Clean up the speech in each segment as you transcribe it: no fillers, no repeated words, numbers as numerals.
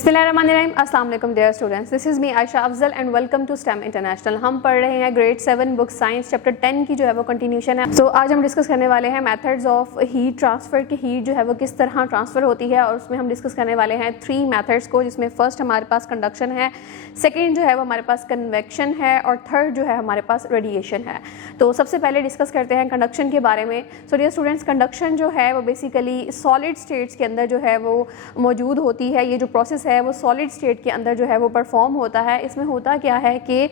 बिस्मिल्लाहिर्रहमानिर्रहीम, अस्सलाम वालेकुम dear students, this is me Ayesha Afzal and welcome to STEM international. हम पढ़ रहे हैं ग्रेड 7 बुक साइंस चैप्टर 10 की जो है वो कंटिन्यूशन है। सो आज हम डिस्कस करने वाले हैं मेथड्स ऑफ हीट ट्रांसफ़र की हीट जो है वो किस तरह ट्रांसफ़र होती है, और उसमें हम डिस्कस करने वाले हैं 3 मेथड्स को, जिसमें फर्स्ट हमारे पास कंडक्शन है, सेकेंड जो है वो हमारे पास कन्वेक्शन है, और थर्ड जो है हमारे पास रेडिएशन है। तो सबसे पहले डिस्कस करते हैं कंडक्शन के बारे में। सो डियर स्टूडेंट्स, कंडक्शन जो है वो बेसिकली सॉलिड स्टेट्स के अंदर जो है वो मौजूद होती है। ये जो प्रोसेस है वो सॉलिड स्टेट के अंदर जो है वो परफॉर्म होता है। इसमें होता क्या है कि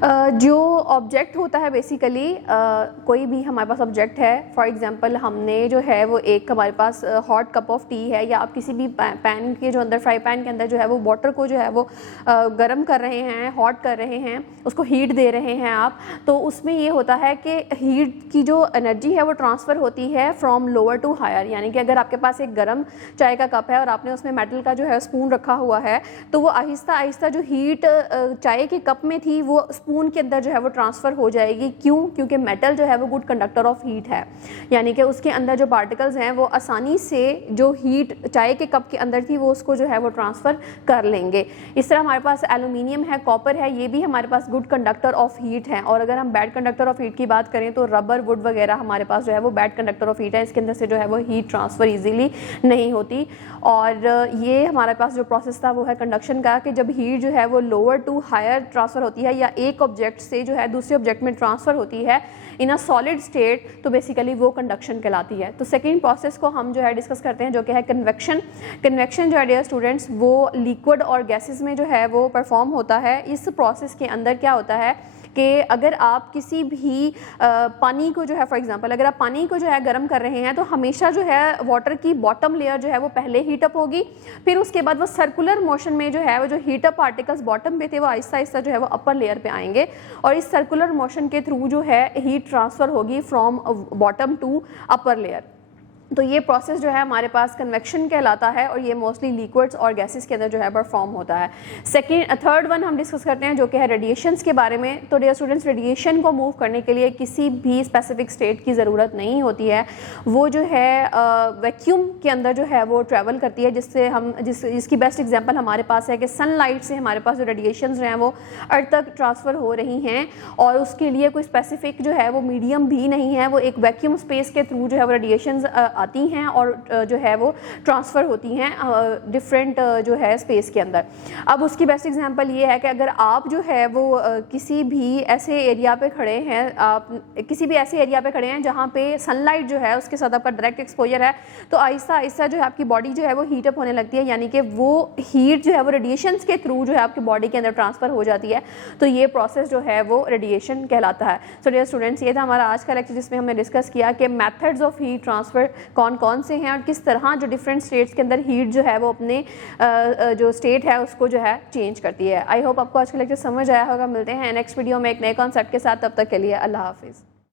जो ऑब्जेक्ट होता है बेसिकली कोई भी हमारे पास ऑब्जेक्ट है, फॉर एग्जांपल हमने जो है वो एक हमारे पास हॉट कप ऑफ टी है, या आप किसी भी पैन के जो अंदर फ्राई पैन के अंदर जो है वो वाटर को जो है वो गर्म कर रहे हैं, हॉट कर रहे हैं, उसको हीट दे रहे हैं आप, तो उसमें ये होता है कि हीट की जो एनर्जी है वो ट्रांसफ़र होती है फ्रॉम लोअर टू हायर। यानी कि अगर आपके पास एक गर्म चाय का कप है और आपने उसमें मेटल का जो है स्पून रखा हुआ है, तो वो आहिस्ता आहिस्ता जो हीट चाय के कप में थी वो स्पून के अंदर जो है वो ट्रांसफ़र हो जाएगी। क्यों? क्योंकि मेटल जो है वो गुड कंडक्टर ऑफ हीट है, यानी कि उसके अंदर जो पार्टिकल्स हैं वो आसानी से जो हीट चाय के कप के अंदर थी वो उसको जो है वो ट्रांसफ़र कर लेंगे। इस तरह हमारे पास एल्यूमिनियम है, कॉपर है, ये भी हमारे पास गुड कंडक्टर ऑफ हीट है। और अगर हम बैड कंडक्टर ऑफ हीट की बात करें तो रबर, वुड वगैरह हमारे पास जो है वो बैड कंडक्टर ऑफ हीट है, इसके अंदर से जो है वो हीट ट्रांसफ़र ईजीली नहीं होती। और ये हमारे पास जो प्रोसेस था वो है कंडक्शन का, कि जब हीट जो है वो लोअर टू हायर ट्रांसफ़र होती है या एक ऑब्जेक्ट से जो है दूसरे ऑब्जेक्ट में ट्रांसफ़र होती है इन अ सॉलिड स्टेट, तो बेसिकली वो कंडक्शन कहलाती है। तो सेकेंड प्रोसेस को हम जो है डिस्कस करते हैं, जो कि है कन्वेक्शन। कन्वेक्शन जो है डियर स्टूडेंट्स वो लिक्विड और गैसेस में जो है वो परफॉर्म होता है। इस प्रोसेस के अंदर क्या होता है कि अगर आप किसी भी पानी को जो है, फॉर एग्जांपल अगर आप पानी को जो है गर्म कर रहे हैं, तो हमेशा जो है वाटर की बॉटम लेयर जो है वो पहले हीटअप होगी, फिर उसके बाद वो सर्कुलर मोशन में जो है वो जो हीटअप पार्टिकल्स बॉटम पे थे वो आहिस्ता आहिस्ता जो है वो अपर लेयर पे आएंगे, और इस सर्कुलर मोशन के थ्रू जो है हीट ट्रांसफ़र होगी from bottom to upper layer. तो ये प्रोसेस जो है हमारे पास कन्वेक्शन कहलाता है, और ये मोस्टली लिक्विड्स और गैसेस के अंदर जो है परफॉर्म होता है। थर्ड वन हम डिस्कस करते हैं, जो कि है रेडिएशंस के बारे में। तो डियर स्टूडेंट्स, रेडिएशन को मूव करने के लिए किसी भी स्पेसिफिक स्टेट की ज़रूरत नहीं होती है। वो जो है वैक्यूम के अंदर जो है वो ट्रैवल करती है, जिससे हम जिसकी बेस्ट एग्जाम्पल हमारे पास है कि सनलाइट से हमारे पास जो रेडिएशंस जो हैं वो अर्थ तक ट्रांसफ़र हो रही हैं, और उसके लिए कोई स्पेसिफिक जो है वो मीडियम भी नहीं है, वो एक वैक्यूम स्पेस के थ्रू जो है वो रेडिएशंस आती हैं और जो है वो ट्रांसफ़र होती हैं डिफरेंट जो है स्पेस के अंदर। अब उसकी बेस्ट एग्जांपल ये है कि अगर आप जो है वो किसी भी ऐसे एरिया पे खड़े हैं, आप किसी भी ऐसे एरिया पे खड़े हैं जहाँ पे सनलाइट जो है उसके साथ आपका डायरेक्ट एक्सपोजर है, तो आहिस्ता आहिस्ता जो है आपकी बॉडी जो है वो हीटअप होने लगती है, यानी कि वो हीट जो है वो रेडिएशंस के थ्रू जो है आपकी बॉडी के अंदर ट्रांसफ़र हो जाती है। तो ये प्रोसेस जो है वो रेडिएशन कहलाता है। सो डियर स्टूडेंट्स, ये था हमारा आज का लेक्चर, जिसमें हमने डिस्कस किया कि मेथड्स ऑफ हीट ट्रांसफ़र कौन कौन से हैं, और किस तरह जो डिफरेंट स्टेट्स के अंदर हीट जो है वो अपने जो स्टेट है उसको जो है चेंज करती है। आई होप आपको आज का लेक्चर समझ आया होगा। मिलते हैं नेक्स्ट वीडियो में एक नए कॉन्सेप्ट के साथ, तब तक के लिए अल्लाह हाफिज़।